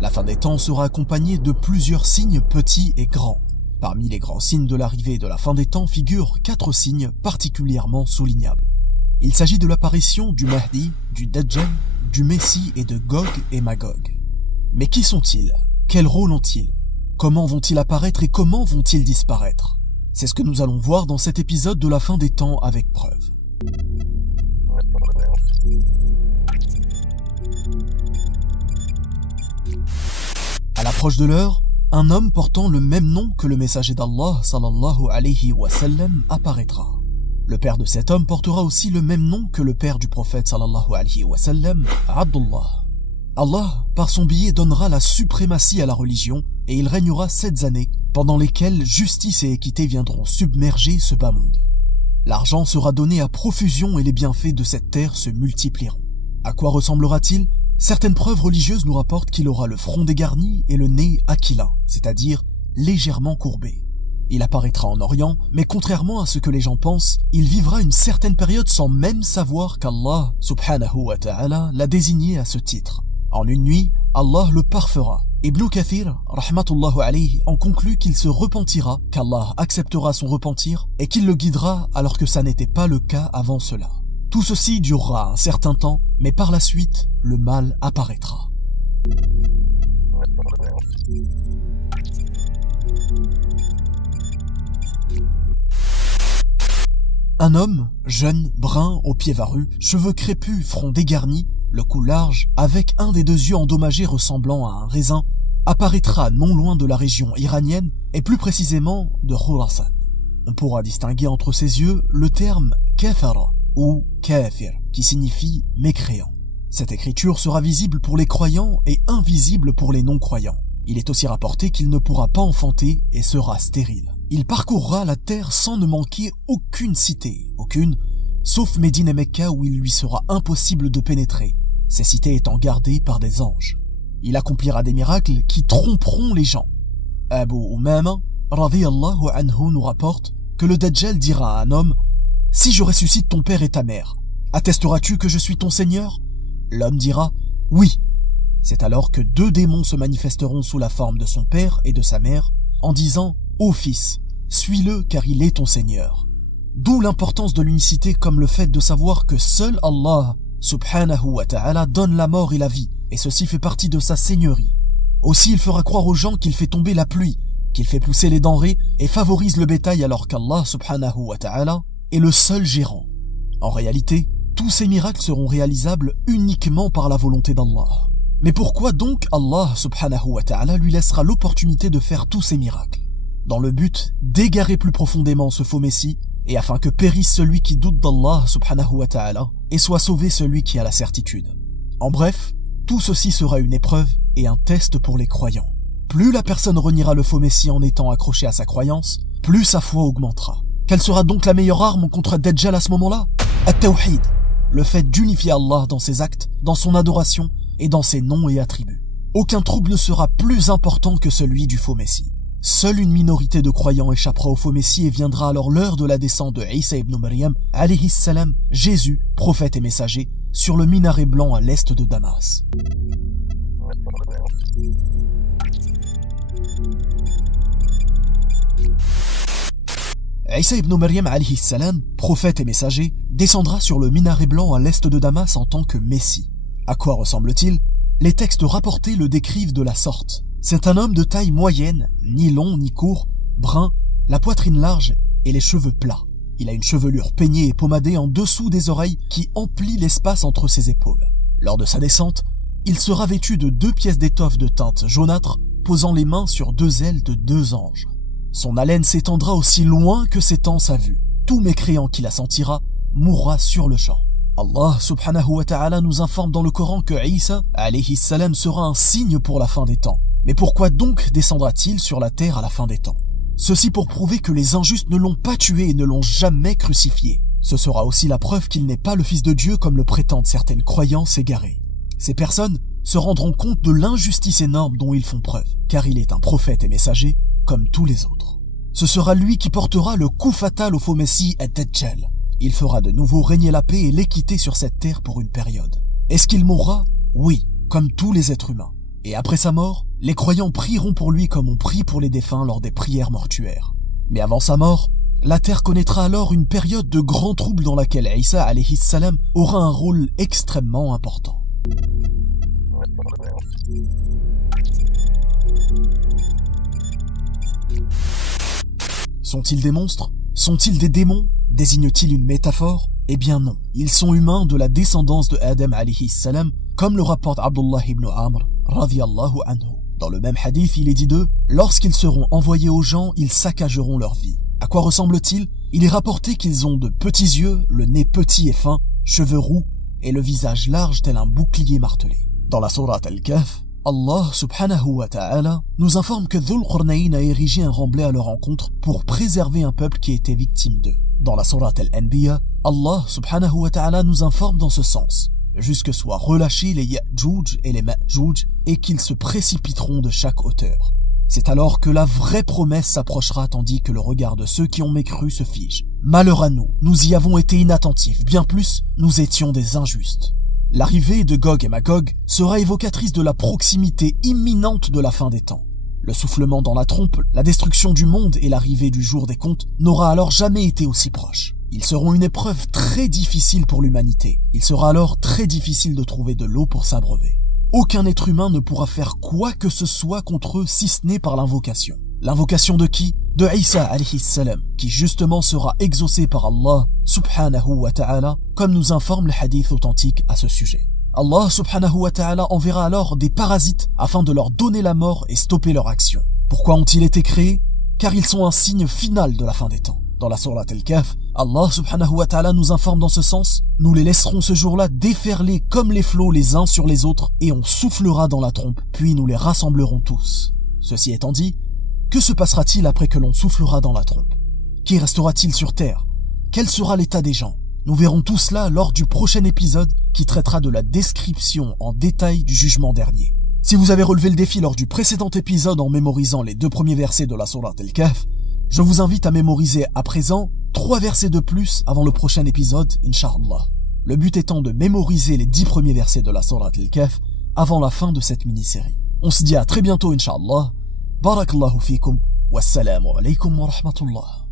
La fin des temps sera accompagnée de plusieurs signes petits et grands. Parmi les grands signes de l'arrivée de la fin des temps figurent 4 signes particulièrement soulignables. Il s'agit de l'apparition du Mahdi, du Dajjal, du Messie et de Gog et Magog. Mais qui sont-ils? Quel rôle ont-ils? Comment vont-ils apparaître et comment vont-ils disparaître? C'est ce que nous allons voir dans cet épisode de la fin des temps avec preuve. À l'approche de l'heure, un homme portant le même nom que le messager d'Allah sallallahu alayhi wa sallam apparaîtra. Le père de cet homme portera aussi le même nom que le père du prophète sallallahu alayhi wa sallam, Abdullah. Allah, par son biais, donnera la suprématie à la religion et il régnera 7 années, pendant lesquelles justice et équité viendront submerger ce bas monde. L'argent sera donné à profusion et les bienfaits de cette terre se multiplieront. À quoi ressemblera-t-il? Certaines preuves religieuses nous rapportent qu'il aura le front dégarni et le nez aquilin, c'est-à-dire légèrement courbé. Il apparaîtra en Orient, mais contrairement à ce que les gens pensent, il vivra une certaine période sans même savoir qu'Allah, subhanahu wa ta'ala, l'a désigné à ce titre. En une nuit, Allah le parfera. Ibn Kathir, rahmatullahu alayhi, en conclut qu'il se repentira, qu'Allah acceptera son repentir et qu'il le guidera alors que ça n'était pas le cas avant cela. Tout ceci durera un certain temps, mais par la suite, le mal apparaîtra. Un homme, jeune, brun, aux pieds varus, cheveux crépus, front dégarni, le cou large, avec un des 2 yeux endommagés ressemblant à un raisin, apparaîtra non loin de la région iranienne et plus précisément de Khurasan. On pourra distinguer entre ses yeux le terme kafara ou kafir, qui signifie mécréant. Cette écriture sera visible pour les croyants et invisible pour les non-croyants. Il est aussi rapporté qu'il ne pourra pas enfanter et sera stérile. Il parcourra la terre sans ne manquer aucune cité, sauf Médine et Mecca où il lui sera impossible de pénétrer, ces cités étant gardées par des anges. Il accomplira des miracles qui tromperont les gens. Abu Umama, radiyallahu anhu, nous rapporte que le Dajjal dira à un homme: « Si je ressuscite ton père et ta mère, attesteras-tu que je suis ton Seigneur ?» L'homme dira « Oui ». C'est alors que 2 démons se manifesteront sous la forme de son père et de sa mère, en disant « Ô fils, suis-le car il est ton Seigneur ». D'où l'importance de l'unicité comme le fait de savoir que seul Allah, subhanahu wa ta'ala, donne la mort et la vie, et ceci fait partie de sa seigneurie. Aussi il fera croire aux gens qu'il fait tomber la pluie, qu'il fait pousser les denrées et favorise le bétail alors qu'Allah, subhanahu wa ta'ala, est le seul gérant. En réalité, tous ces miracles seront réalisables uniquement par la volonté d'Allah. Mais pourquoi donc Allah, subhanahu wa ta'ala, lui laissera l'opportunité de faire tous ces miracles? Dans le but d'égarer plus profondément ce faux messie, et afin que périsse celui qui doute d'Allah, subhanahu wa ta'ala, et soit sauvé celui qui a la certitude. En bref, tout ceci sera une épreuve et un test pour les croyants. Plus la personne reniera le faux messie en étant accrochée à sa croyance, plus sa foi augmentera. Quelle sera donc la meilleure arme contre Dajjal à ce moment-là? At-Tawhid, le fait d'unifier Allah dans ses actes, dans son adoration et dans ses noms et attributs. Aucun trouble ne sera plus important que celui du faux messie. Seule une minorité de croyants échappera au faux messie et viendra alors l'heure de la descente de Isa ibn Maryam, alayhi salam, Jésus, prophète et messager, sur le minaret blanc à l'est de Damas. Isa ibn Maryam alayhi salam, prophète et messager, descendra sur le minaret blanc à l'est de Damas en tant que Messie. À quoi ressemble-t-il? Les textes rapportés le décrivent de la sorte. C'est un homme de taille moyenne, ni long ni court, brun, la poitrine large et les cheveux plats. Il a une chevelure peignée et pommadée en dessous des oreilles qui emplit l'espace entre ses épaules. Lors de sa descente, il sera vêtu de 2 pièces d'étoffe de teinte jaunâtre, posant les mains sur 2 ailes de 2 anges. Son haleine s'étendra aussi loin que s'étend sa vue. Tout mécréant qui la sentira mourra sur le champ. Allah subhanahu wa ta'ala nous informe dans le Coran que Isa alayhi salam sera un signe pour la fin des temps. Mais pourquoi donc descendra-t-il sur la terre à la fin des temps? Ceci pour prouver que les injustes ne l'ont pas tué et ne l'ont jamais crucifié. Ce sera aussi la preuve qu'il n'est pas le fils de Dieu comme le prétendent certaines croyances égarées. Ces personnes se rendront compte de l'injustice énorme dont ils font preuve, car il est un prophète et messager comme tous les autres. Ce sera lui qui portera le coup fatal au faux messie Ad-Dajjal. Il fera de nouveau régner la paix et l'équité sur cette terre pour une période. Est-ce qu'il mourra? Oui, comme tous les êtres humains. Et après sa mort, les croyants prieront pour lui comme on prie pour les défunts lors des prières mortuaires. Mais avant sa mort, la terre connaîtra alors une période de grands troubles dans laquelle Isa alayhi salam aura un rôle extrêmement important. Sont-ils des monstres? Sont-ils des démons? Désigne-t-il une métaphore? Eh bien non, ils sont humains de la descendance de Adam alayhi salam, comme le rapporte Abdullah ibn Amr, radiyallahu anhu. Dans le même hadith, il est dit d'eux, lorsqu'ils seront envoyés aux gens, ils saccageront leur vie. À quoi ressemblent-ils? Il est rapporté qu'ils ont de petits yeux, le nez petit et fin, cheveux roux, et le visage large tel un bouclier martelé. Dans la sourate Al-Kahf, Allah subhanahu wa ta'ala nous informe que Dhul Qurnayn a érigé un remblai à leur encontre pour préserver un peuple qui était victime d'eux. Dans la sourate Al-Anbiya, Allah subhanahu wa ta'ala nous informe dans ce sens, jusque soient relâchés les Ya'juj et les Ma'juj et qu'ils se précipiteront de chaque hauteur. C'est alors que la vraie promesse s'approchera tandis que le regard de ceux qui ont mécru se fige. Malheur à nous, nous y avons été inattentifs, bien plus, nous étions des injustes. L'arrivée de Gog et Magog sera évocatrice de la proximité imminente de la fin des temps. Le soufflement dans la trompe, la destruction du monde et l'arrivée du jour des comptes n'aura alors jamais été aussi proche. Ils seront une épreuve très difficile pour l'humanité. Il sera alors très difficile de trouver de l'eau pour s'abreuver. Aucun être humain ne pourra faire quoi que ce soit contre eux si ce n'est par l'invocation. L'invocation de qui? De Isa alayhi salam, qui justement sera exaucé par Allah subhanahu wa ta'ala, comme nous informe le hadith authentique à ce sujet. Allah subhanahu wa ta'ala enverra alors des parasites afin de leur donner la mort et stopper leur action. Pourquoi ont-ils été créés? Car ils sont un signe final de la fin des temps. Dans la sourate Al-Kahf, Allah subhanahu wa ta'ala nous informe dans ce sens, nous les laisserons ce jour-là déferler comme les flots les uns sur les autres et on soufflera dans la trompe, puis nous les rassemblerons tous. Ceci étant dit, que se passera-t-il après que l'on soufflera dans la trompe? Qui restera-t-il sur terre? Quel sera l'état des gens? Nous verrons tout cela lors du prochain épisode qui traitera de la description en détail du jugement dernier. Si vous avez relevé le défi lors du précédent épisode en mémorisant les 2 premiers versets de la sourate Al-Kahf, je vous invite à mémoriser à présent 3 versets de plus avant le prochain épisode, Inch'Allah. Le but étant de mémoriser les 10 premiers versets de la sourate Al-Kahf avant la fin de cette mini-série. On se dit à très bientôt, Inch'Allah. Barakallahu fikum. Wassalamu alaykum wa rahmatullah.